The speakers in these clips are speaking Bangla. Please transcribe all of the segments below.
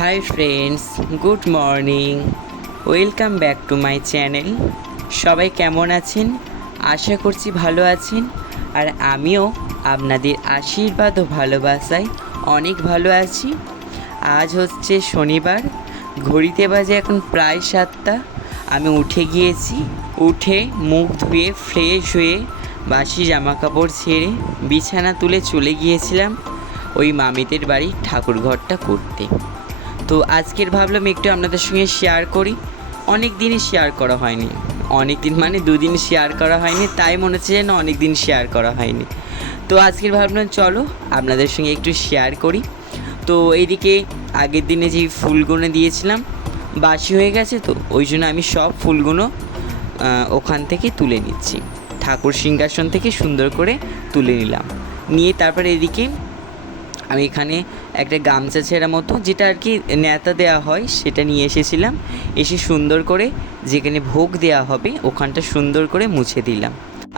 Hi friends, good morning. Welcome back to my channel. সবাই কেমন আছেন? আশা করছি ভালো আছেন। আর আমিও আপনাদের আশীর্বাদ ও ভালোবাসায় অনেক ভালো আছি। আজ হচ্ছে শনিবার, ঘড়িতে বাজে এখন প্রায় 7টা। আমি উঠে গিয়েছি, উঠে মুখ ধুয়ে ফ্রেশ হয়ে বাসি জামাকাপড় ছেড়ে বিছানা তুলে চলে গিয়েছিলাম ওই মামিদের বাড়ির ঠাকুরঘরটা করতে। তো আজকের ভাবলাম একটু আপনাদের সঙ্গে শেয়ার করি। অনেক দিনই শেয়ার করা হয়নি, অনেক দিন মানে দুদিন শেয়ার করা হয়নি, তাই মনে হচ্ছে যেন অনেক দিন শেয়ার করা হয়নি। তো আজকের ভাবলাম চলো আপনাদের সঙ্গে একটু শেয়ার করি। তো এইদিকে আগের দিনে যে ফুলগুলো দিয়েছিলাম বাসি হয়ে গেছে, তো ওই জন্য আমি সব ফুলগুলো ওখান থেকে তুলে নিচ্ছি, ঠাকুর সিংহাসন থেকে সুন্দর করে তুলে নিলাম। নিয়ে তারপরে এদিকে আমি এখানে একটা গামছা ছেঁড়া মতো, যেটা আর কি ন্যাতা দেওয়া হয়, সেটা নিয়ে এসেছিলাম। এসে সুন্দর করে যেখানে ভোগ দেওয়া হবে ওখানটা সুন্দর করে মুছে দিলাম।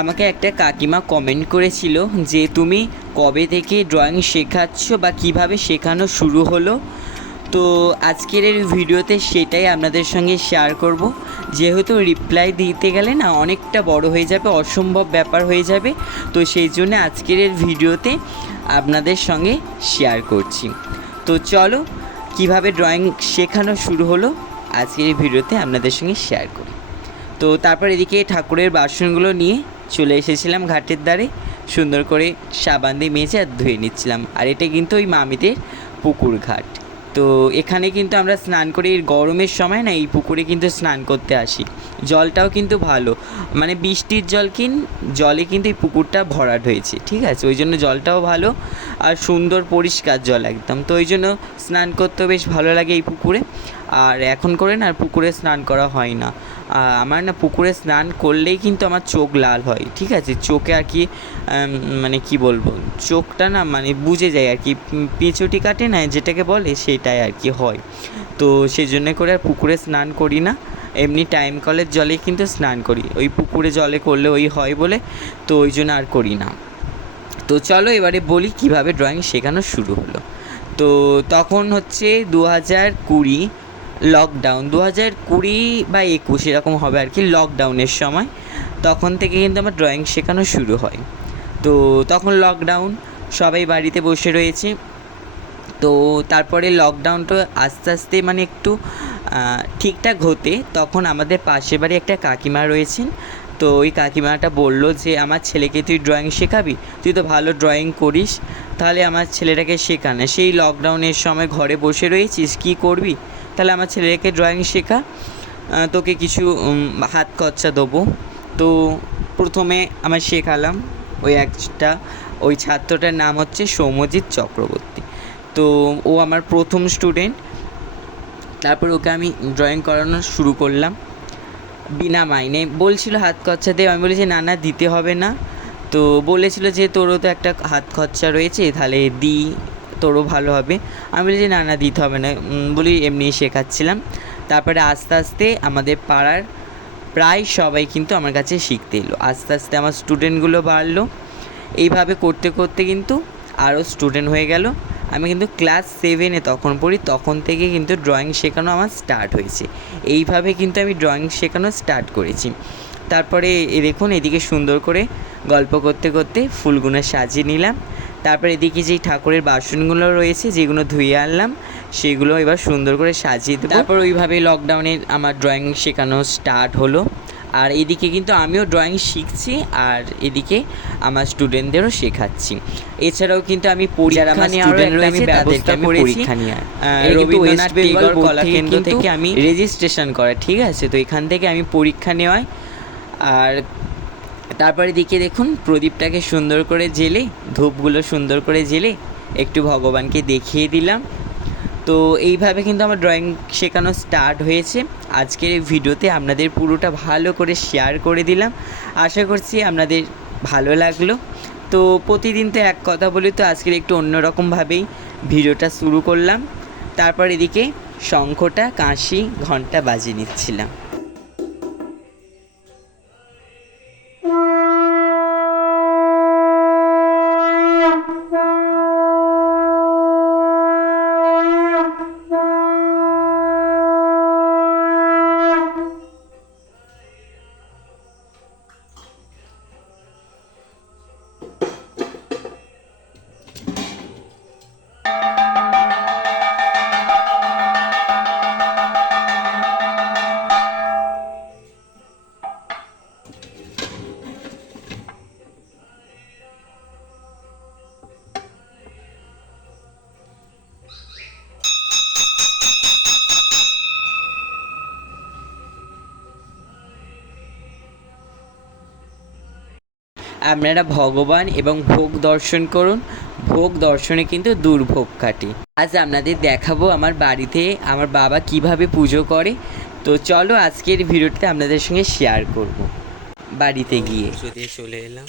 আমাকে একটা কাকিমা কমেন্ট করেছিল যে তুমি কবে থেকে ড্রয়িং শেখাচ্ছ বা কিভাবে শেখানো শুরু হলো। তো আজকের এই ভিডিওতে সেটাই আপনাদের সঙ্গে শেয়ার করব। যেহেতু রিপ্লাই দিতে গেলে না অনেকটা বড় হয়ে যাবে, অসম্ভব ব্যাপার হয়ে যাবে, তো সেই জন্য আজকের এই ভিডিওতে আপনাদের সঙ্গে শেয়ার করছি। তো চলো কিভাবে ড্রয়িং শেখানো শুরু হলো আজকের এই ভিডিওতে আপনাদের সঙ্গে শেয়ার করি। তো তারপর এদিকে ঠাকুরের বাসনগুলো নিয়ে চলে এসেছিলাম ঘাটের ধারে, সুন্দর করে সাবান দিয়ে মেজে আর ধুয়ে নিচ্ছিলাম। আর এটা কিন্তু ওই মামিদের পুকুর ঘাট। তো এখানে কিন্তু আমরা স্নান করি, গরমের সময় না এই পুকুরে কিন্তু স্নান করতে আসি। জলটাও কিন্তু ভালো, মানে বৃষ্টির জলে কিন্তু এই পুকুরটা ভরাট হয়েছে, ঠিক আছে, ওই জন্য জলটাও ভালো আর সুন্দর পরিষ্কার জল একদম। তো ওই জন্য স্নান করতেও বেশ ভালো লাগে এই পুকুরে। আর এখন করে না আর পুকুরে স্নান করা হয় না। আমার না পুকুরে স্নান করলেই কিন্তু আমার চোখ লাল হয়, ঠিক আছে, চোখে আর কি মানে কি বলবো, চোখটা না মানে বুজে যায় আর কি, পেঁচোটি কাটে না যেটাকে বলে, সেটাই আর কি হয়। তো সেই জন্য করে আর পুকুরে স্নান করি না, এমনি টাইম কলের জলে কিন্তু স্নান করি, ওই পুকুরে জলে করলে ওই হয় বলে, তো ওই জন্য আর করি না। তো চলো এবারে বলি কিভাবে ড্রয়িং শেখানো শুরু হলো। তো তখন হচ্ছে 2020 লকডাউন, 2020 বা 21 এরকম হবে আর কি, লকডাউনের সময় তখন থেকে কিন্তু আমার ড্রয়িং শেখানো শুরু হয়। তো তখন লকডাউন, সবাই বাড়িতে বসে রয়েছে। তো তারপরে লকডাউনটা আস্তে আস্তে মানে একটু ঠিকঠাক হতে, তখন আমাদের পাশের বাড়ি একটা কাকিমা রয়েছেন। তো ওই কাকিমাটা বললো যে আমার ছেলেকে তুই ড্রয়িং শেখাবি, তুই তো ভালো ড্রয়িং করিস, তাহলে আমার ছেলেটাকে শেখা না, সেই লকডাউনের সময় ঘরে বসে রয়েছিস, কী করবি, তাহলে আমার ছেলেকে ড্রয়িং শেখা, তোকে কিছু হাত খরচা দেবো। তো প্রথমে আমার শেখালাম ওই ছাত্রটার নাম হচ্ছে সৌম্যজিৎ চক্রবর্তী। তো ও আমার প্রথম স্টুডেন্ট। তারপর ওকে আমি ড্রয়িং করানো শুরু করলাম বিনা মাইনে। বলছিল হাত খরচা দেব, আমি বলেছি না না দিতে হবে না। তো বলেছিল যে তোরও তো একটা হাত খরচা রয়েছে, তাহলে তোরও ভালো হবে। আমি বলেছি না না দিতে হবে না, বলি এমনি শেখাচ্ছিলাম। তারপরে আস্তে আস্তে আমাদের পাড়ার প্রায় সবাই কিন্তু আমার কাছে শিখতে এলো, আস্তে আস্তে আমার স্টুডেন্টগুলো বাড়লো। এইভাবে করতে করতে কিন্তু আরও স্টুডেন্ট হয়ে গেল। আমি কিন্তু ক্লাস 7-এ তখন পড়ি, তখন থেকে কিন্তু ড্রয়িং শেখানো আমার স্টার্ট হয়েছে। এইভাবে কিন্তু আমি ড্রয়িং শেখানো স্টার্ট করেছি। তারপরে দেখুন এদিকে সুন্দর করে গল্প করতে করতে ফুলগুলো সাজিয়ে নিলাম। তারপর এদিকে যেই ঠাকুরের বাসনগুলো রয়েছে যেগুলো ধুয়ে আনলাম, সেগুলো এবার সুন্দর করে সাজিয়ে দেবো। তারপর ওইভাবেই লকডাউনে আমার ড্রয়িং শেখানো স্টার্ট হলো। আর এদিকে কিন্তু আমিও ড্রয়িং শিখছি আর এদিকে আমার স্টুডেন্টদেরও শেখাচ্ছি। এছাড়াও কিন্তু আমি পরীক্ষা নেওয়ার ব্যবস্থা করেছি। রবীন্দ্রনাথ টেগোর কলা কেন্দ্র থেকে আমি রেজিস্ট্রেশন করা, ঠিক আছে, তো এখান থেকে আমি পরীক্ষা নেওয়াই। আর তারপরে দিকে দেখুন প্রদীপটাকে সুন্দর করে জেলে, ধূপগুলো সুন্দর করে জেলে একটু ভগবানকে দেখিয়ে দিলাম। তো এইভাবে কিন্তু আমার ড্রয়িং শেখানো স্টার্ট হয়েছে। আজকের এই ভিডিওতে আপনাদের পুরোটা ভালো করে শেয়ার করে দিলাম, আশা করছি আপনাদের ভালো লাগলো। তো প্রতিদিন তো এক কথা বলি, তো আজকের একটু অন্যরকমভাবেই ভিডিওটা শুরু করলাম। তারপর এদিকে শঙ্খটা, কাঁসি, ঘন্টা বাজিয়ে নিচ্ছিলাম। আপনারা ভগবান এবং ভোগ দর্শন করুন, ভোগ দর্শনে কিন্তু দুর্ভোগ কাটে। আজ আপনাদের দেখাবো আমার বাড়িতে আমার বাবা কিভাবে পুজো করে। তো চলো আজকের ভিডিওটিতে আপনাদের সঙ্গে শেয়ার করব। বাড়িতে গিয়ে পুজো দিয়ে চলে এলাম,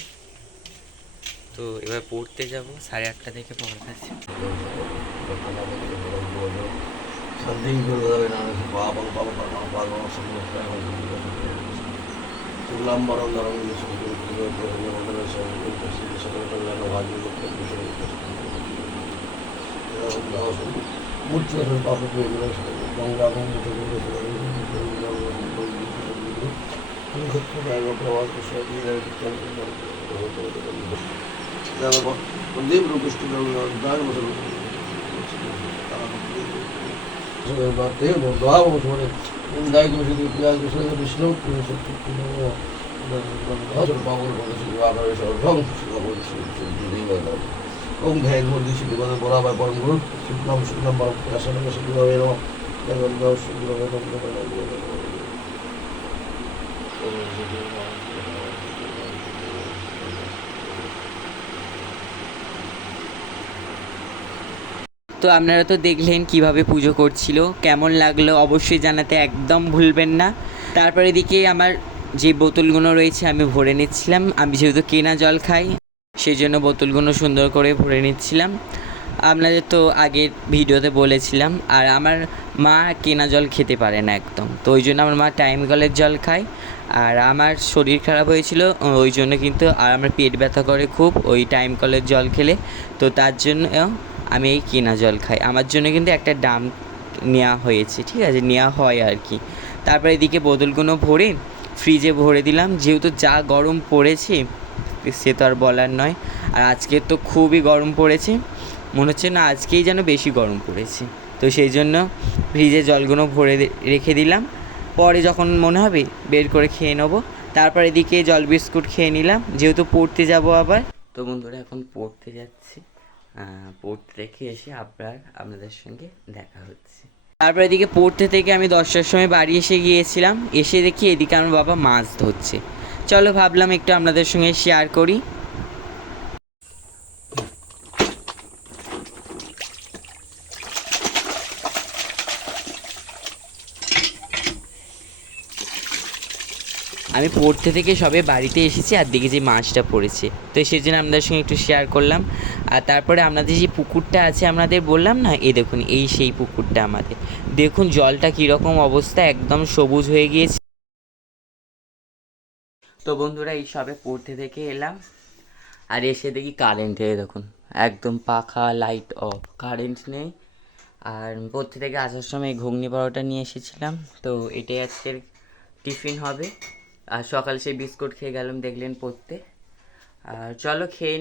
তো এবার পড়তে যাব 8:30 থেকে পড়তেছি। তো আপনারা তো দেখলেন কিভাবে পুজো করছিল, কেমন লাগলো অবশ্যই জানাতে একদম ভুলবেন না। তারপরে এদিকে আমার যে বোতলগুলো রয়েছে আমি ভরে নিচ্ছিলাম। আমি যেহেতু কেনা জল খাই সেই জন্য বোতলগুলো সুন্দর করে ভরে নিচ্ছিলাম। আপনাদের তো আগের ভিডিওতে বলেছিলাম। আর আমার মা কেনা জল খেতে পারে না একদম, তো ওই জন্য আমার মা টাইম কলের জল খায়। আর আমার শরীর খারাপ হয়েছিল ওই জন্য কিন্তু, আর আমার পেট ব্যথা করে খুব ওই টাইম কলের জল খেলে, তো তার জন্য আমি এই কেনা জল খাই। আমার জন্য কিন্তু একটা দাম নেওয়া হয়েছে, ঠিক আছে, নেওয়া হয় আর কি। তারপরে এদিকে বোতলগুলো ভরে ফ্রিজে ভরে দিলাম, যেহেতু যা গরম পড়েছে সে তো আর বলার নয়। আর আজকে তো খুবই গরম পড়েছে, মনে হচ্ছে না আজকেই যেন বেশি গরম পড়েছে। তো সেই জন্য ফ্রিজে জলগুলো ভরে রেখে দিলাম, পরে যখন মনে হবে বের করে খেয়ে নেবো। তারপর এদিকে জল বিস্কুট খেয়ে নিলাম, যেহেতু পড়তে যাব আবার। তো বন্ধুরা এখন পড়তে যাচ্ছি, পড়তে থেকে এসে আপনাদের সঙ্গে দেখা হচ্ছে। তারপর এদিকে পড়তে থেকে আমি 10টার সময় বাড়ি এসে গিয়েছিলাম, এসে দেখি এদিকে আমার বাবা মাছ ধরছে। চলো ভাবলাম একটু আপনাদের সঙ্গে শেয়ার করি। আমি পড়তে থেকে সবে বাড়িতে এসেছি আর দেখি যে মাছটা পড়েছে, তো সেই জন্য আপনাদের সঙ্গে একটু শেয়ার করলাম। আর তারপরে আপনাদের যে পুকুরটা আছে আপনাদের বললাম না, এই দেখুন এই সেই পুকুরটা আমাদের। দেখুন জলটা কীরকম অবস্থা, একদম সবুজ হয়ে গিয়েছে। তো বন্ধুরা এই সবে পড়তে থেকে এলাম, আর এসে দেখি কারেন্ট দেখুন একদম পাখা লাইট অফ, কারেন্ট নেই। আর পড়তে থেকে আসার সময় ঘুগনি পরোটা নিয়ে এসেছিলাম, তো এটাই আজকের টিফিন হবে। আর সকালে সেই বিস্কুট খেয়ে গেলাম দেখলেন পড়তে। আর চলো খেয়ে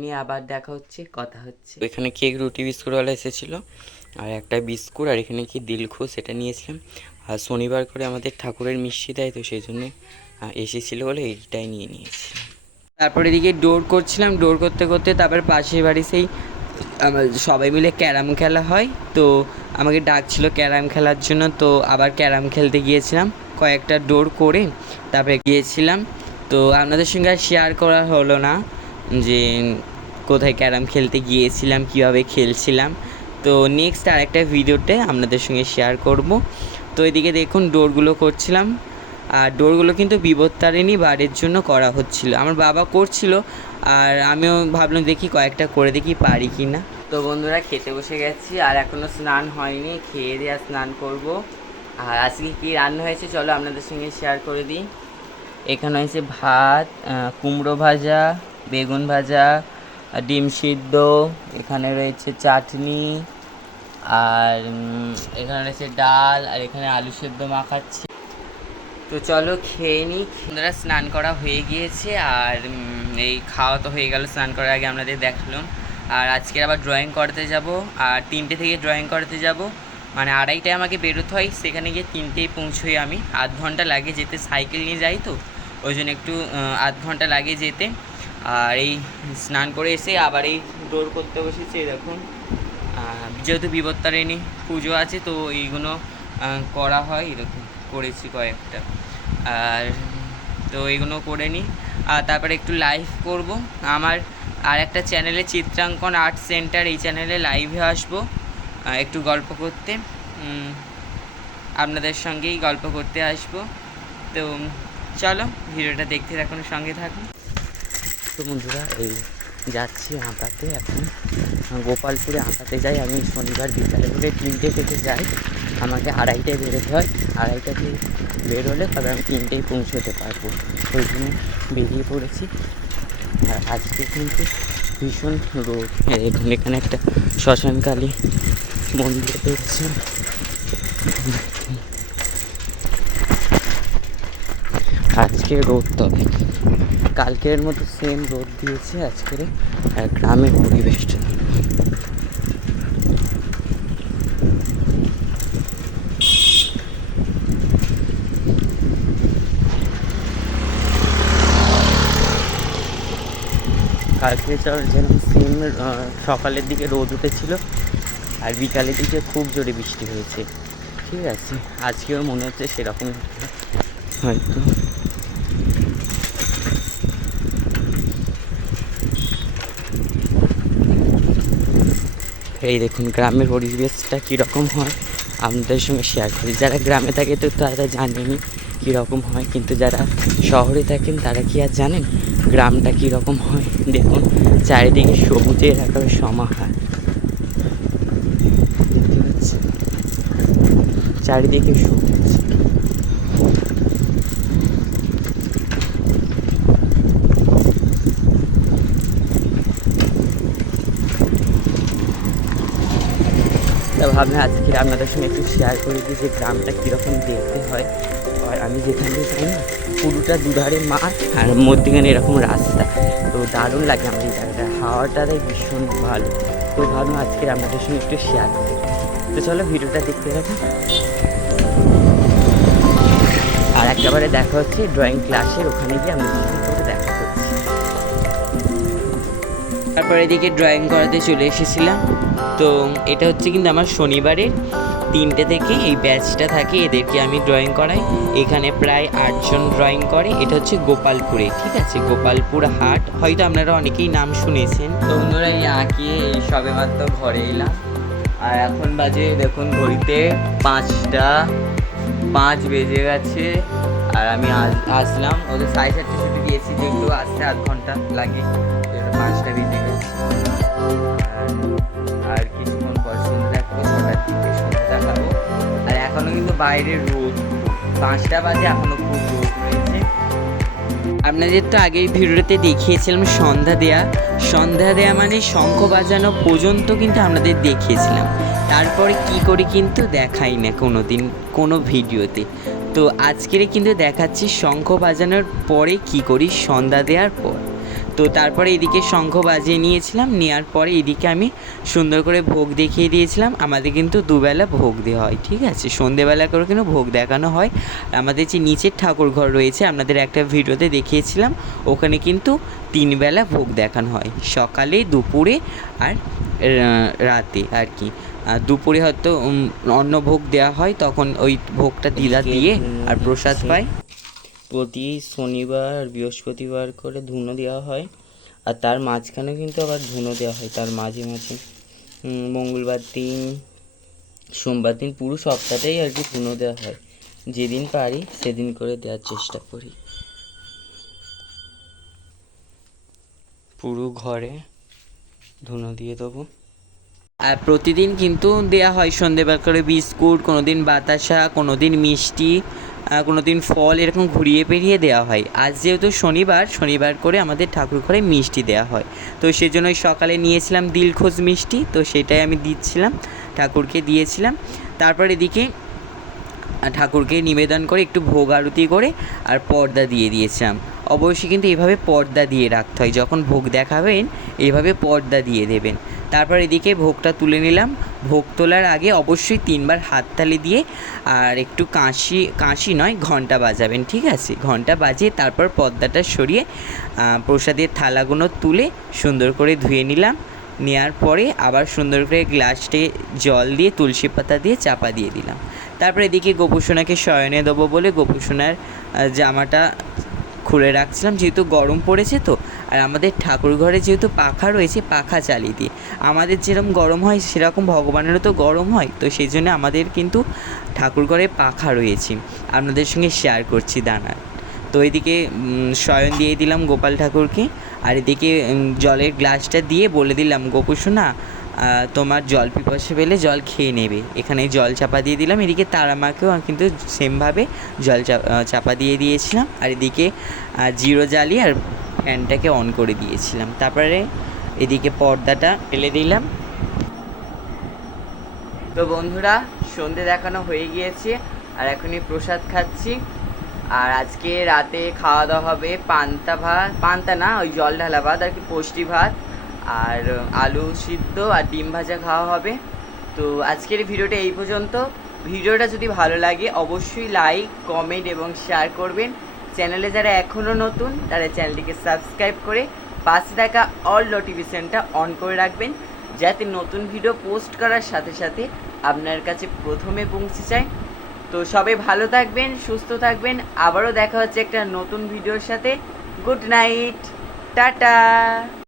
নিই আবার দেখা হচ্ছে, কথা হচ্ছে। এখানে কেক রুটি বিস্কুটওয়ালা এসেছিলো, আর একটা বিস্কুট, আর এখানে কি দিলখুশ সেটা নিয়েছিলাম। আর শনিবার করে আমাদের ঠাকুরের মিষ্টি দেয়, তো সেই জন্যে এসেছিলো বলে এইটাই নিয়ে নিয়েছিলাম। তারপরে এদিকে ডোর করছিলাম, ডোর করতে করতে তারপর পাশের বাড়ি সেই সবাই মিলে ক্যারাম খেলা হয়, তো আমাকে ডাকছিল ক্যারাম খেলার জন্য, তো আবার ক্যারাম খেলতে গিয়েছিলাম। কয়েকটা ডোর করে তারপরে গিয়েছিলাম। তো আপনাদের সঙ্গে আর শেয়ার করা হলো না যে কোথায় ক্যারাম খেলতে গিয়েছিলাম, কীভাবে খেলছিলাম। তো নেক্সট আরেকটা ভিডিওতে আপনাদের সঙ্গে শেয়ার করব। তো এদিকে দেখুন ডোরগুলো করছিলাম, আর ডোরগুলো কিন্তু বিপত্তারিণী বারের জন্য করা হচ্ছিল, আমার বাবা করছিল আর আমিও ভাবলাম দেখি কয়েকটা করে দেখি পারি কি না। তো বন্ধুরা খেতে বসে গেছি, আর এখনও স্নান হয়নি, খেয়ে দিয়ে স্নান করব। আর আজকে কী রান্না হয়েছে চলো আপনাদের সঙ্গে শেয়ার করে দিই। এখানে হয়েছে ভাত, কুমড়ো ভাজা, বেগুন ভাজা, ডিম সিদ্ধ, এখানে রয়েছে চাটনি, আর এখানে রয়েছে ডাল, আর এখানে আলু সেদ্ধ মাখাচ্ছি। তো চলো খেয়ে নিই। বন্ধুরা স্নান করা হয়ে গিয়েছে, আর এই খাওয়া তো হয়ে গেল, স্নান করার আগে আপনাদের দেখলাম। আর আজকের আবার ড্রয়িং করতে যাব, আর 3টে থেকে ড্রয়িং করতে যাব, মানে 2:30টায় আমাকে বেরোতে হয়, সেখানে গিয়ে 3টেই পৌঁছোই আমি। আধ ঘন্টা লাগে যেতে, সাইকেল নিয়ে যাই তো ওই জন্য একটু আধ ঘন্টা লাগে যেতে। আর এই স্নান করে এসে আবার এই ডোর করতে বসেছি, দেখুন যেহেতু বিপত্তারিণী পুজো আছে তো এইগুলো করা হয়, এরকম করেছি কয়েকটা। আর তো এইগুলো করে নিই, আর তারপরে একটু লাইভ করব আমার আর একটা চ্যানেলে, চিত্রাঙ্কন আর্ট সেন্টার, এই চ্যানেলে লাইভে আসবো একটু গল্প করতে, আপনাদের সঙ্গেই গল্প করতে আসবো। তো চলো ভিডিওটা দেখতে থাকুন, সঙ্গে থাকুন। তো বন্ধুরা, এই যাচ্ছি আঁকাতে, এখন গোপালপুরে আঁকাতে যাই আমি শনিবার বিকালে করে 3টে থেকে যাই, আমাকে 2:30টায় বেরোতে হয়, 2:30টাতে বেরোলে তবে আমি 3টেই পৌঁছতে পারবো, ওই জন্য বেরিয়ে পড়েছি। আর আজকে কিন্তু ভীষণ রোদ, দেখুন এখানে একটা শ্মশানকালী মন্দির দেখছি, আজকে রোদ, তবে কালকের মতো সেম রোদ দিয়েছে আজকের গ্রামের পরিবেশটা। কালকে যেরকম সেম সকালের দিকে রোদ উঠেছিল আর বিকালের দিকে খুব জোরে বৃষ্টি হয়েছে, ঠিক আছে, আজকেও মনে হচ্ছে সেরকম হয়তো। এই দেখুন গ্রামের পরিবেশটা কীরকম হয় আপনাদের সঙ্গে শেয়ার করি। যারা গ্রামে থাকে তো তারা জানেনি কীরকম হয়, কিন্তু যারা শহরে থাকেন তারা কি আর জানেন গ্রামটা কীরকম হয়। দেখুন চারিদিকে সবুজের একেবারে সমাহার, দেখতে পাচ্ছেন চারিদিকে সবুজ। তা ভাবলাম আজকে আপনাদের সঙ্গে একটু শেয়ার করে দিই যে গ্রামটা কীরকম দেখতে হয়। আর আমি যেখান থেকে যাই না, পুরোটা দুধারে মাঠ আর মধ্যখানে এরকম রাস্তা, তো দারুণ লাগে আমার এই জায়গাটা, হাওয়াটাই ভীষণ ভালো। তো ভাবলাম আজকে আপনাদের সঙ্গে একটু শেয়ার করি। তো চলো ভিডিওটা দেখতে থাকুন। আর একেবারে দেখা হচ্ছে ড্রয়িং ক্লাসের ওখানে গিয়ে আমি সাথে দেখা করছি। তারপর এদিকে ড্রয়িং করাতে চলে এসেছিলাম। তো এটা হচ্ছে কিন্তু আমার শনিবারের 3টে থেকে এই ব্যাচটা থাকে, এদেরকে আমি ড্রয়িং করাই। এখানে প্রায় 8 জন ড্রয়িং করে। এটা হচ্ছে গোপালপুরে, ঠিক আছে, গোপালপুর হাট, হয়তো আপনারা অনেকেই নাম শুনেছেন। তো বন্ধুরা এই আঁকিয়ে এই সবে মাত্র ঘরে এলাম, আর এখন বাজে দেখুন ঘড়িতে 5টা 5 বেজে গেছে। আর আমি আসলাম, ওদের 7:30 ছুটি দিয়েছি, যেগুলো আসতে আধ ঘন্টা লাগে, 5টা বেজে গেছে। আর কিছুক্ষণ পর সন্ধ্যা খাবো, 6টার দিকে সন্ধ্যা খাবো। আর এখনও কিন্তু বাইরে রোদ, 5টা বাজে এখনও খুব রোদ রয়েছে। আপনাদের তো আগের ভিডিওতে দেখিয়েছিলাম সন্ধ্যা দেয়া মানে শঙ্খ বাজানো পর্যন্ত কিন্তু আপনাদের দেখিয়েছিলাম, তারপরে কি করি কিন্তু দেখাই না কোনো দিন কোনো ভিডিওতে। তো আজকের কিন্তু দেখাচ্ছি শঙ্খ বাজানোর পরে কি করি সন্ধ্যা দেওয়ার পর। তো তারপরে এদিকে শঙ্খ বাজিয়ে নিয়েছিলাম, নেওয়ার পরে এদিকে আমি সুন্দর করে ভোগ দেখিয়ে দিয়েছিলাম। আমাদের কিন্তু দুবেলা ভোগ দেওয়া হয়, ঠিক আছে, সন্ধেবেলা করে কিন্তু ভোগ দেখানো হয়। আমাদের যে নিচের ঠাকুর ঘর রয়েছে আপনাদের একটা ভিডিওতে দেখিয়েছিলাম, ওখানে কিন্তু 3 বেলা ভোগ দেখানো হয়, সকালে, দুপুরে আর রাতে আর কি। দুপুরে হয়তো অন্ন ভোগ দেওয়া হয়, তখন ওই ভোগটা দিদা দিয়ে আর প্রসাদ পায়। প্রতি শনিবার বৃহস্পতিবার করে ধুনো দেওয়া হয়, আর তার মাঝখানে কিন্তু আবার ধুনো দেওয়া হয়, তার মাঝে মাঝে মঙ্গলবার দিন, সোমবার দিন, পুরো সপ্তাহতেই আর কি ধুনো দেওয়া হয়। যেদিন পারি সেদিন করে দেওয়ার চেষ্টা করি। পুরো ঘরে ধুনো দিয়ে দেবো। আর প্রতিদিন কিন্তু দেওয়া হয় সন্ধেবেলা করে বিস্কুট, কোনো দিন বাতাসা, কোনো দিন মিষ্টি, কোনো দিন ফল, এরকম ঘুরিয়ে পেরিয়ে দেওয়া হয়। আজ যেহেতু শনিবার করে আমাদের ঠাকুর ঘরে মিষ্টি দেওয়া হয়, তো সেজন্যই সকালে নিয়েছিলাম দিলখোঁজ মিষ্টি, তো সেটাই আমি দিচ্ছিলাম, ঠাকুরকে দিয়েছিলাম। তারপর এদিকে ঠাকুরকে নিবেদন করে একটু ভোগ আরতি করে আর পর্দা দিয়ে দিয়েছিলাম। অবশ্যই কিন্তু এভাবে পর্দা দিয়ে রাখতে হয়, যখন ভোগ দেখাবেন এইভাবে পর্দা দিয়ে দেবেন। তারপর এদিকে ভোগটা তুলে নিলাম। ভোগ তোলার আগে অবশ্যই 3বার হাততালি দিয়ে আর একটু কাঁসি নয় ঘন্টা বাজাবেন, ঠিক আছে, ঘন্টা বাজিয়ে তারপর পর্দাটা সরিয়ে প্রসাদের থালাগুলো তুলে সুন্দর করে ধুয়ে নিলাম। নেওয়ার পরে আবার সুন্দর করে গ্লাসটে জল দিয়ে তুলসী পাতা দিয়ে চাপা দিয়ে দিলাম। তারপরে এদিকে গোপুসোনাকে শয়নে দেবো বলে গোপুসোনার জামাটা খুলে রাখছিলাম, যেহেতু গরম পড়েছে তো। আর আমাদের ঠাকুর ঘরে যেহেতু পাখা রয়েছে, পাখা চালিয়ে দিই। আমাদের যেরকম গরম হয় সেরকম ভগবানেরও তো গরম হয়, তো সেই জন্য আমাদের কিন্তু ঠাকুর ঘরে পাখা রয়েছে। আপনাদের সঙ্গে শেয়ার করছি দানা। তো এদিকে শয়ন দিয়ে দিলাম গোপাল ঠাকুরকে, আর এদিকে জলের গ্লাসটা দিয়ে বলে দিলাম, গোপু সোনা তোমার জল পিপাসা পেলে জল খেয়ে নেবে। এখানে জল চাপা দিয়ে দিলাম। এদিকে তারা মাকেও কিন্তু সেমভাবে জল চাপা দিয়ে দিয়েছিলাম। আর এদিকে জিরো জ্বালিয়ে আর ফ্যানটাকে অন করে দিয়েছিলাম। তারপরে এদিকে পর্দাটা ফেলে দিলাম। তো বন্ধুরা, সন্ধে দেখানো হয়ে গিয়েছে আর এখনই প্রসাদ খাচ্ছি। আর আজকে রাতে খাওয়া দাওয়া হবে পান্তা ভাত, পান্তা না, ওই জল ঢালা ভাত আর কি, পোষ্টি ভাত আর আলু সিদ্ধ আর ডিম ভাজা খাওয়া হবে। তো আজকের ভিডিওটা এই পর্যন্ত। ভিডিওটা যদি ভালো লাগে অবশ্যই লাইক, কমেন্ট এবং শেয়ার করবেন। চ্যানেলে যারা এখনও নতুন তারা চ্যানেলটিকে সাবস্ক্রাইব করে পাশে থাকা অল নোটিফিকেশানটা অন করে রাখবেন, যাতে নতুন ভিডিও পোস্ট করার সাথে সাথে আপনার কাছে প্রথমে পৌঁছে যায়। তো সবাই ভালো থাকবেন, সুস্থ থাকবেন। আবারও দেখা হচ্ছে একটা নতুন ভিডিওর সাথে। Good night, tata.